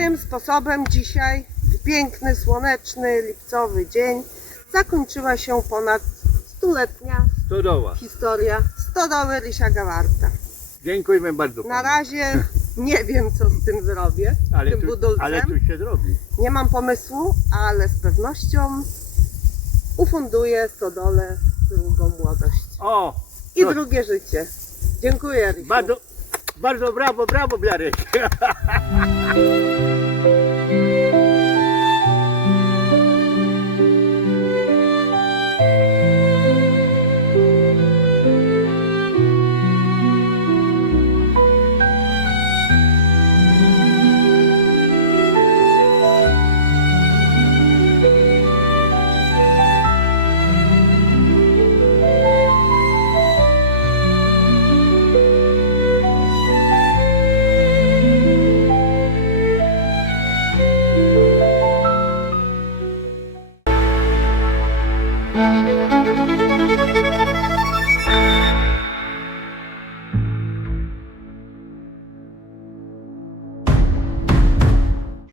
Tym sposobem dzisiaj, w piękny, słoneczny, lipcowy dzień, zakończyła się ponad stuletnia Stodoła. historia stodoły Rysia Gawarta. Dziękujemy bardzo Na panu. razie nie wiem, co z tym zrobię, tym budulcem. ale tu się zrobi. Nie mam pomysłu, ale z pewnością ufunduję stodole drugą młodość O! i proszę. drugie życie. Dziękuję, Rysiu. Bardzo brawo, Bjarek.